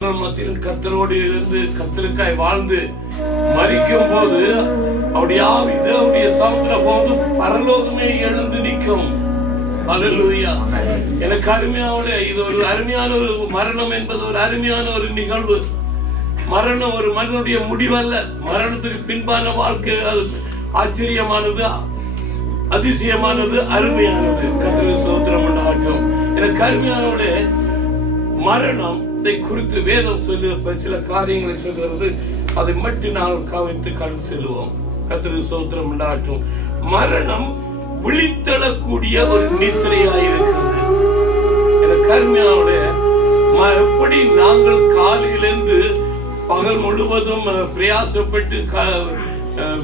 மத்தியிலும் கர்த்தரோடு இருந்து கர்த்தருக்காய் வாழ்ந்து மரிக்கும் போது அவருடைய ஆவி தேவனுடைய சமுத்திர போது பரலோகமே எழுந்து நிற்கும். அல்லேலூயா. எனக்கு அருமையான இது ஒரு அருமையான ஒரு மரணம் என்பது ஒரு அருமையான ஒரு நிகழ்வு. மரணம் ஒரு மனிதனுடைய முடிவல்ல. மரணத்துக்கு பின்பான வாழ்க்கை அது ஆச்சரியமானது, அதிசயமானது, அருமையானது. கர்த்தருக்கு ஸ்தோத்திரம் உண்டாகட்டும். எனக்கு அருமையானவர்களே, மரணம் குறித்து வேதம் சொல்லுகிற சில காரியங்களை சொல்கிறது. அதை மட்டும் நாங்கள் கவனித்து கடந்து செல்வோம். கர்த்தருக்கு ஸ்தோத்திரம் உண்டாகட்டும். மரணம் விழித்தெழக்கூடிய ஒரு நித்திரையாயிருக்கிறது. எனக்கு அருமையானவர்களே, எப்படி நாங்கள் காலையிலிருந்து பகல் முழுவதும் பிரயாசப்பட்டு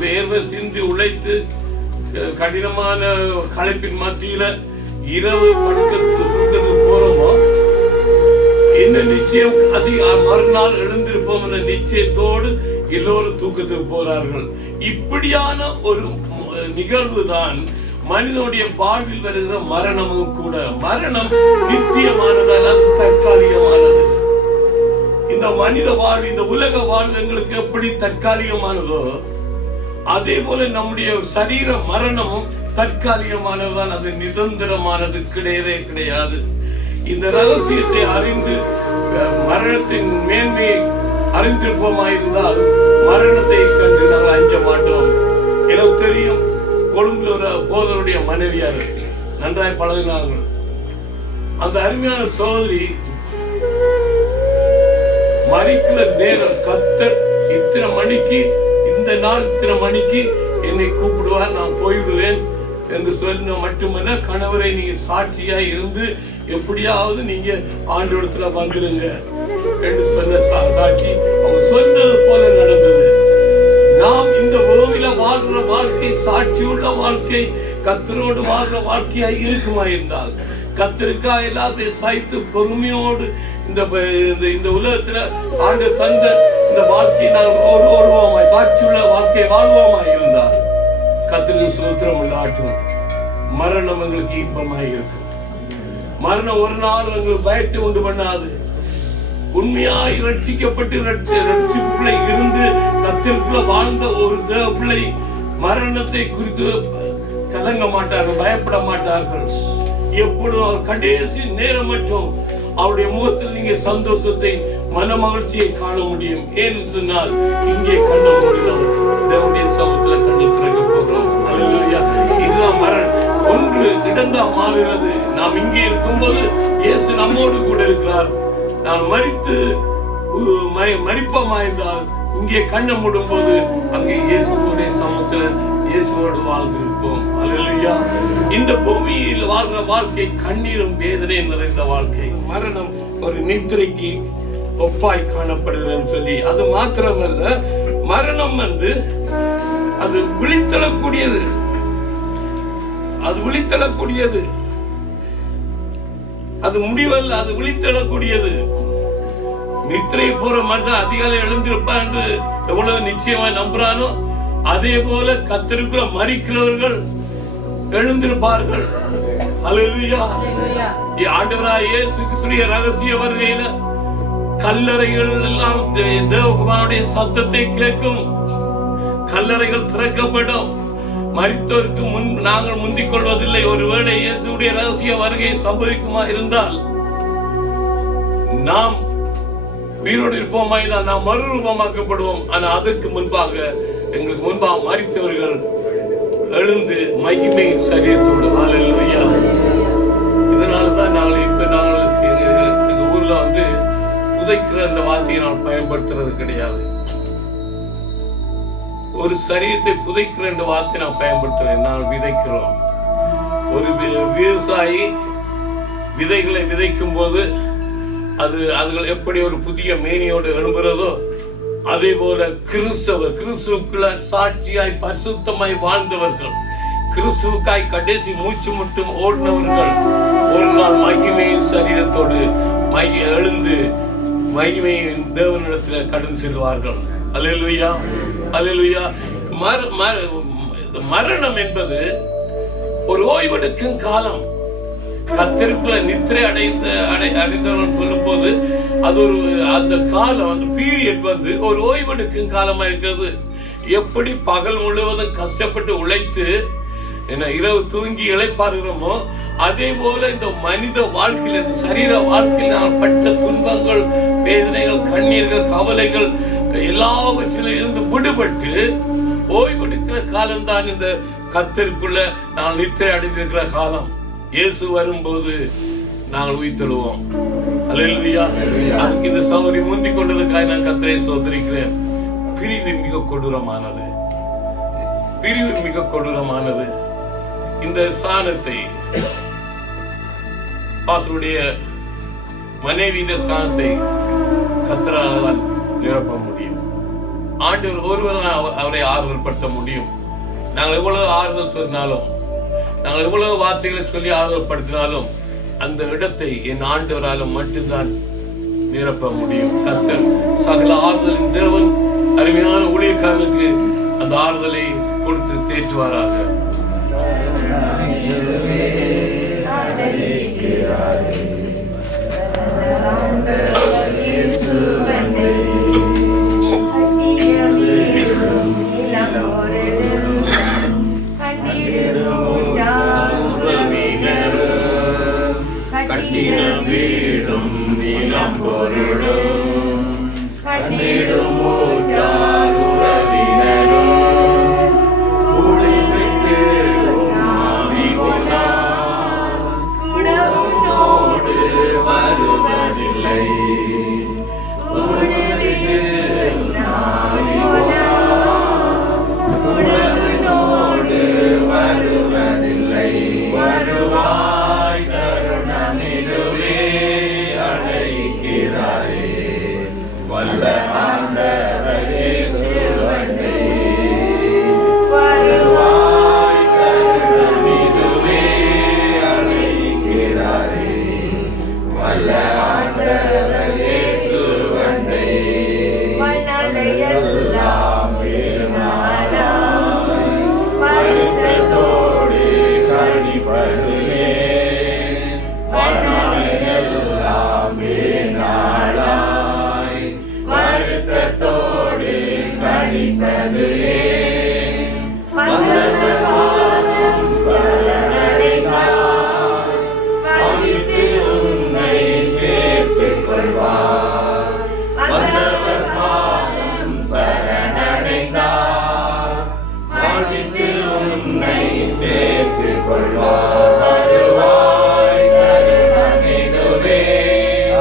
வேர்வை சிந்தி உழைத்து கடினமான களைப்பின் மத்தியில இரவு படுக்கிறதுக்கு போறோமோ, என்ன நிச்சயம் மறுநாள் எழுந்திருப்போம் என்ற நிச்சயத்தோடு எல்லோரும் தூக்கத்துக்கு போறார்கள். இப்படியான ஒரு நிகழ்வு தான் மனிதனுடைய வாழ்வில் வருகிற மரணமும் கூட. மரணம் நித்தியமானது அல்லது தற்காலிகமானது. இந்த மனித வாழ்வு, இந்த உலக வாழ்வு எங்களுக்கு எப்படி தற்காலிகமானதோ அதே போல நம்முடைய சரீர மரணமும் தற்காலிகமானதுதான். அது நிரந்தரமானது கிடையவே கிடையாது. இந்த ரகசியத்தை அறிந்து மரணத்தின் மேன்மையை அறிந்திருப்போமாயிருந்தால் மரணத்தை கண்டு நாங்கள் அஞ்ச மாட்டோம். எனக்கு தெரியும், கொழும்புல ஒரு போதருடைய மனைவியார் நன்றாய் பழகினார்கள். அந்த அருமையான சோதரி மரிக்கிற நேரம் கர்த்தர் இத்தனை மணிக்கு, இந்த நாள் இத்தனை மணிக்கு என்னை கூப்பிடுவார், நான் போய்விடுவேன் என்று சொல்ல மட்டுமல்ல, கணவரை நீங்க சாட்சியா இருந்து எப்படியாவது நீங்க ஆண்டவரத்துல வந்துருங்க என்று சொன்ன சாட்சி அவங்க சொன்னது போல நடந்தது. நாம் இந்த பூமியில வாழ்ற வாழ்க்கை சாட்சியுள்ள வாழ்க்கை, கர்த்தரோடு வாழ்ற வாழ்க்கையா இருக்குமா இருந்தால், கர்த்தருக்காக எல்லாத்தையும் சைத்து பொறுமையோடு இந்த உலகத்துல ஆண்டு தந்த இந்த வாழ்க்கையை நாங்கள் ஓடுவோமாய், சாட்சியுள்ள வாழ்க்கை வாழ்வோமாய் இருந்தால் கர்த்தருக்கு ஸ்தோத்திரம் உண்டாகட்டும். மரணம் எங்களுக்கு இன்பமாய் இருக்கும். மரணம் ஒரு நாள் எங்களுக்கு பயத்தை உண்டு பண்ணாது. உண்மையாய் ரட்சிக்கப்பட்டு ரட்சிப்புல இருந்து கர்த்தருக்குள்ள வாழ்ந்த ஒரு தேவ பிள்ளை மரணத்தை குறித்து கலங்க மாட்டார்கள், பயப்பட மாட்டார்கள். எப்பொழுதும் கடைசி நேரம் மட்டும் அவருடைய முகத்தில் நீங்க சந்தோஷத்தை, மன மகிழ்ச்சியை காண முடியும். ஏன்னு சொன்னால் இங்கே கண்ண முடியும், தேவனுடைய சமூகத்துல கண்ணு திறக்க போகிறோம். இதுதான் மரணம். ஒன்று இடந்தா மாறுகிறது. நாம் இங்கே இருக்கும்போது இயேசு நம்மோடு கூட இருக்கிறார். நாம் மரிப்பமாயிருந்தால் இங்கே கண்ணை மூடும் போது அங்கே இயேசுடைய சமூகத்துல இயேசுவோடு வாழ்ந்திருப்போம். அல்லேலூயா. இந்த பூமியில் வாழ்ற வாழ்க்கை கண்ணீரும் வேதனை நிறைந்த வாழ்க்கை. மரணம் ஒரு நித்திரைக்கு ஒப்பாய் காணப்படுகிறேன்னு சொல்லி, அது மாத்திரமல்ல, மரணம் வந்து அது விழித்தெழக்கூடியது. அது விழித்தெழக்கூடியது, அது முடிவல்ல, அது விழித்தெழக்கூடியது. நித்திரை போற மனிதன் அதிகாலை எழுந்திருப்பான் என்று எவ்வளவு நிச்சயமா நம்புறானோ, அதே போல கர்த்தருக்குள்ள மரிக்கிறவர்கள் எழுந்திருப்பார்கள். அல்லேலூயா. ஆண்டவராகிய இயேசு கிறிஸ்துவின் ரகசிய வருகையில கல்லறைகள் எல்லாம் தேவகுமாரனுடைய சத்தத்தை கேட்கும். கல்லறைகள் திறக்கப்படும். மரித்தோருக்கு முன் நாங்கள் முந்திக் கொள்வதில்லை. ஒருவேளை இயேசுடைய ரகசிய வருகை சம்பவிக்குமா இருந்தால் நாம் உயிரோடு இருப்போமா இருந்தால் நாம் மறுரூபமாக்கப்படுவோம். ஆனா அதற்கு முன்பாக எங்களுக்கு முன்பாக மரித்தவர்கள் எழுந்து மகிமையின் சரீரத்தோடு. அல்லேலூயா. இதனாலதான் நாங்கள் எங்க ஊர்ல வந்து புதைக்கிற அந்த வார்த்தையை நான் பயன்படுத்துறது கிடையாது. ஒரு சரீரத்தை புதைக்கிற என்ற வார்த்தை நான் பயன்படுத்துறேன். நான் விதைக்கிறோம். ஒரு விவசாயி விதைகளை விதைக்கும் போது அதுகள் எப்படி ஒரு புதிய மேனியோடு எழும்புறதோ, அதே போல கிறிஸ்துவுக்குள்ள சாட்சியாய் பரிசுத்தமாய் வாழ்ந்தவர்கள், கிறிஸ்துவுக்காய் கடைசி மூச்சு மட்டும் ஓடினவர்கள் ஒரு நாள் மகிமையின் சரீரத்தோடு எழுந்து மகிமையின் தேவனிடத்தில் கடந்து செல்வார்கள். அல்லேலூயா. அல்லேலூயா. மரணம் என்பது ஒரு ஓய்வெடுக்கும் காலம். கர்த்தருக்குள்ள நித்திரை அடைந்தவர்கள் சொல்லும் போது அது ஒரு அந்த காலம், அந்த பீரியட் ஒரு ஓய்வெடுக்கும் காலமா இருக்கிறது. எப்படி பகல் முழுவதும் கஷ்டப்பட்டு உழைத்து இரவு தூங்கி இளைப்பாறுகிறோமோ, அதே போல இந்த மனித வாழ்க்கையில், இந்த சரீர வாழ்க்கையில் நாம் பட்ட துன்பங்கள், வேதனைகள், கண்ணீர்கள், கவலைகள் எல்லாவற்றிலும் இருந்து விடுபட்டு ஓய்வெடுக்கிற காலம்தான் இந்த கர்த்தருக்குள்ள நான் நித்திரை அடைந்திருக்கிற காலம். இயேசு வரும்போது நாங்கள் உயிர்த்தெழுவோம். அல்லேலூயா. அதுக்கு இந்த சௌரி முந்திக் கொண்டதுக்காக நான் கர்த்தரை ஸ்தோத்திரிக்கிறேன். பிரிவு மிக கொடூரமானது, பிரிவு மிக கொடூரமானது. இந்த ஸ்தானத்தை பாசருடைய மனைவி, இந்த ஸ்தானத்தை கர்த்தரால் நிரப்ப முடியும். ஆண்டவர் ஒருவர் அவரை ஆறுதல் படுத்த முடியும். நாங்கள் எவ்வளவு ஆறுதல் சொன்னாலும், நாங்கள் எவ்வளவு வார்த்தைகளை சொல்லி ஆறுதல் படுத்தினாலும் அந்த இடத்தை என் ஆண்டவரால் மட்டும்தான் நிரப்ப முடியும். கர்த்தர் சகல ஆறுதலின் தேவன் அருமையான ஊழியக்காரனுக்கு அந்த ஆறுதலை கொடுத்து தேற்றுவாராக. வீடும் நீளம் பொருளும் கண்ணீடும் வருவதில்லை, வருவதில்லை. வருவாய் தருணமிதுவே அழைக்கிறாரே, வல்ல ஆண்டவர் இயேசு அண்டை. வருவாய் தருணமிதுவே அழைக்கிறாரே, வல்ல ஆண்டவர் இயேசு அண்டை. எல்லாம் வருத்தத்தோடு கழிப்பதுவே, எல்லாம் நாளாய் வருத்தத்தோடு கழிப்பதுவே. உன்னை சேர்த்துக் கொள்வார், வந்தவர் பாதம் சரணடைந்தார், வாழ்வித்து உன்னை சேர்த்துக் கொள்வார். வருவாய் தருணமிதுவே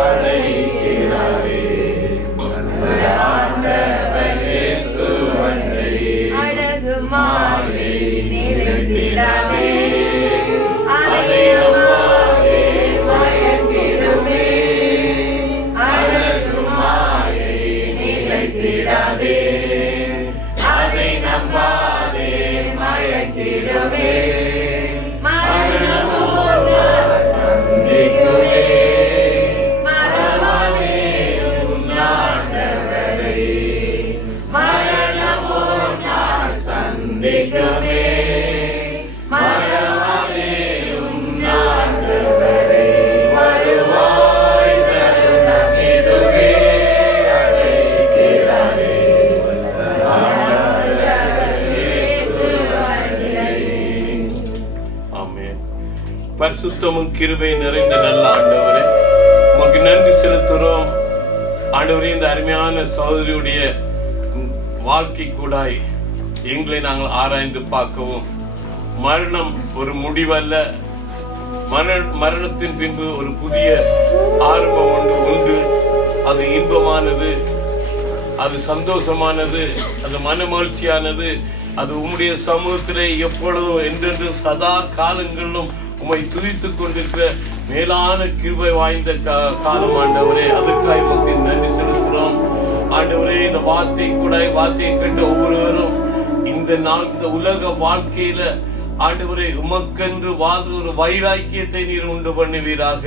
அழைக்கிறாரே, ஆண்டவர் இயேசு அண்டை. அழகு மாலை நிலைத்திடவே, அதை நம்மாலே மயக்கிடுமே. அழகு மாலை நிலைத்திடவே, அதை நம்மாலே மயக்கிடுமே. சந்திக்குமே மரணமே உன்னாண்டவரை, மரணமோ நான் சந்திக்குமே. மரணமே உன்னாண்டவரை, வருவாய் தருணமிதுவே அழைக்கிறாரே, பரிசுத்தமும் கிருபை நிறைந்த நல்ல ஆண்டவரே, உமக்கு நன்றி செலுத்துகிறோம். ஆண்டவரே, இந்த அருமையான சகோதரியுடைய வாழ்க்கை கூடாய் எங்களை நாங்கள் ஆராய்ந்து பார்க்கவும், மரணம் ஒரு முடிவல்ல, மரணத்தின் பின்பு ஒரு புதிய ஆரம்பம் ஒன்று உண்டு. அது இன்பமானது, அது சந்தோஷமானது, அது மனமகிழ்ச்சியானது. அது உம்முடைய சமூகத்திலே எப்பொழுதும் என்றென்றும் சதா காலங்களிலும் உம்மை துதித்துக் கொண்டிருக்கிற மேலான கிருபை வாய்ந்த காலம் ஆண்டவரே. அதுக்காக உமக்கு நன்றி செலுத்துகிறோம் ஆண்டவரே. இந்த வார்த்தையை கண்ட ஒவ்வொருவரும் இந்த நாள், இந்த உலக வாழ்க்கையில ஆண்டவரே உமக்கென்று வாழ்ற ஒரு வைராக்கியத்தை நீர் உண்டு பண்ணுவீராக.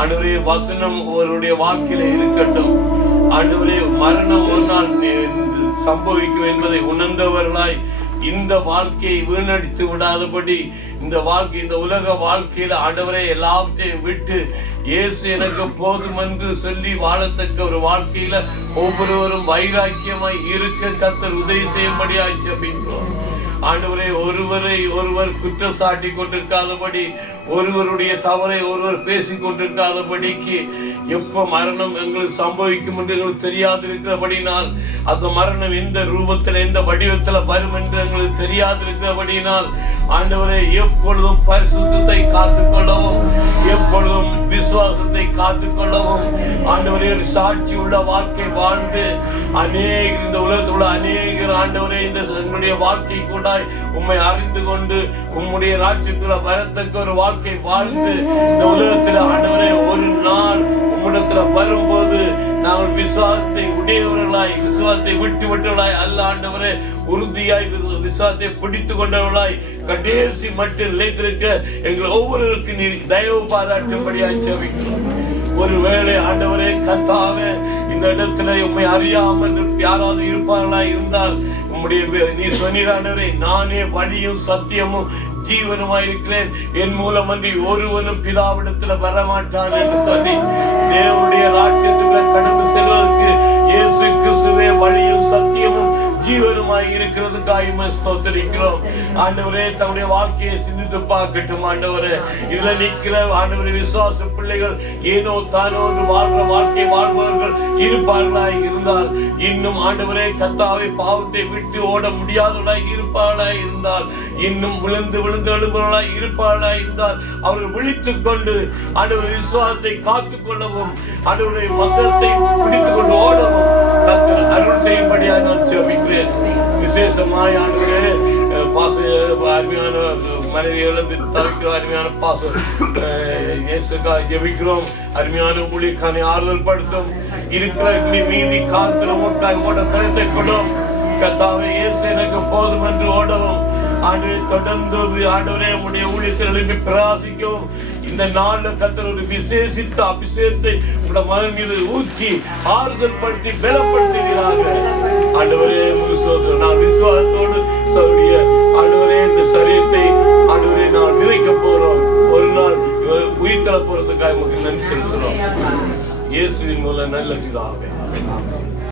ஆண்டவரே, வசனம் அவருடைய வாழ்க்கையில இருக்கட்டும். ஆண்டவரே, மரணம் ஒரு நாள் சம்பவிக்கும் என்பதை உணர்ந்தவர்களாய் இந்த வாழ்க்கையை வீணடித்து விடாதபடி இந்த வாழ்க்கை, இந்த உலக வாழ்க்கையில ஆண்டவரே எல்லாவற்றையும் விட்டு இயேசு எனக்கு போதும் என்று சொல்லி வாழத்தக்க ஒரு வாழ்க்கையில ஒவ்வொருவரும் வைராக்கியமாய் இருக்க கர்த்தர் உதவி செய்யும்படியாய் ஜெபிக்கிறோம். ஆண்டவரே, ஒருவரை ஒருவர் குற்றம் சாட்டி கொண்டிருக்காதபடி, ஒருவருடைய தவறை ஒருவர் பேசிக் கொண்டிருக்காதபடிக்கு எப்ப மரணம் எங்களுக்கு சம்பவிக்கும் என்று எங்களுக்கு தெரியாது இருக்கிறபடினால், அந்த மரணம் எந்த ரூபத்தில் எந்த வடிவத்தில் வரும் என்று எங்களுக்கு தெரியாது இருக்கிறபடினால், ஆண்டவரே எப்பொழுதும் பரிசுத்தத்தை காத்துக்கொள்ளவும், எப்பொழுதும் விசுவாசத்தை காத்துக்கொள்ளவும், ஆண்டவரே சாட்சி உள்ள வாழ்க்கை வாழ்ந்து அநேகர் இந்த உலகத்தில் உள்ள அநேகர் ஆண்டவரே இந்த எங்களுடைய வாழ்க்கை கூட உம்மை அறிந்து கொண்டு உம்முடைய ராஜ்யத்துல வரத்தக்க ஒரு வாழ்க்கை வாழ்ந்து இந்த உலகத்தில் ஆண்டவரே ஒரு நாள் உம்மிடத்துல வரும்போது நாங்கள் விசுவாசத்தை உடையவர்களாய், விசுவாசத்தை விட்டு விட்டவர்களாய் அல்ல ஆண்டவரே, உறுதியாய் விசுவாசத்தை பிடித்து கொண்டவர்களாய் கடைசி மட்டும் நிலைத்திருக்க எங்கள் ஒவ்வொருவருக்கும் நீர் தயவு பாராட்டும்படியாய் ஜெபிக்கிறோம். ஒருவேளை ஆண்டவரே கர்த்தாவே இந்த இடத்துல உம்மை அறியாமல் யாராவது இருப்பார்களாய் இருந்தால் உம்முடைய நீர் சொன்னீர் ஆண்டவரே, நானே வழியும் சத்தியமும் ஜீவனுமாயிருக்கிறேன், என் மூலம் வந்து ஒருவனும் பிதாவிடத்துல வரமாட்டான் என்று சொல்லி தேவனுடைய ராஜ்யத்துக்குள்ள கடந்து செல்வதற்கு இயேசு கிறிஸ்துவே வழியும் சத்தியமும் ஜீவனுமாய் இருக்கிறதுக்காக ஸ்தோத்திரிக்கிறோம். ஆண்டவரே, தன்னுடைய வாழ்க்கையை சிந்தித்து பார்க்கட்டும். ஆண்டவரே, இதுல நிற்கிற ஆண்டவரே விசுவாச பிள்ளைகள் ஏனோ தானோ வாழ்ற வாழ்க்கை வாழ்பவர்கள் இருப்பார்களாய் இருந்தால், இன்னும் ஆண்டவரே கர்த்தாவே பாவத்தை விட்டு ஓட முடியாதவர்களாய் இருப்பார்களாய் இருந்தால், இன்னும் விழுந்து விழுந்து எழுபவர்களாய் இருப்பார்களாய் இருந்தால், அவர்கள் விழித்துக் கொண்டு ஆண்டவரை விசுவாசத்தை காத்துக் கொள்ளவும், ஆண்டவரை வசனத்தை பிடித்துக் கொண்டு ஓடவும் கர்த்தர் அருள் செய்யும்படியாக நான் ஜெபிக்கிறேன். விசேஷமாய் ஆண்டவரே அருமையான மனைவி இழந்து தவிக்கிற அருமையான பாசம் இயேசுக்காக ஜெபிக்கிறோம். அருமையான ஊழியக்கானை ஆறுதல் படுத்தும், இருக்கிற மீதி காத்துல முட்டாய் ஓட கருத்தை கொடும். கர்த்தாவே, இயேசு எனக்கு போதும் என்று ஓடவும், ஆண்டவரே தொடர்ந்து ஆண்டவரே உடைய ஊழியத்தில் எழுப்பி பிரயாசிக்கவும், இந்த நாள்ல கர்த்தர் ஒரு விசேஷித்த அபிஷேகத்தை உடைய மகன் மீது ஊற்றி ஆறுதல் படுத்தி பலப்படுத்துகிறாங்க. ஆண்டவரே நான் விசுவாசத்தோடு சொல்லிய ஆண்டவரே இந்த சரீரத்தை ஆண்டவரே நான் நிறைக்க போறோம், ஒரு நாள் உயிர் தர போறதுக்காக நமக்கு நன்றி செலுத்துறோம். இயேசுவின் மூலம் நல்ல பிதாவே.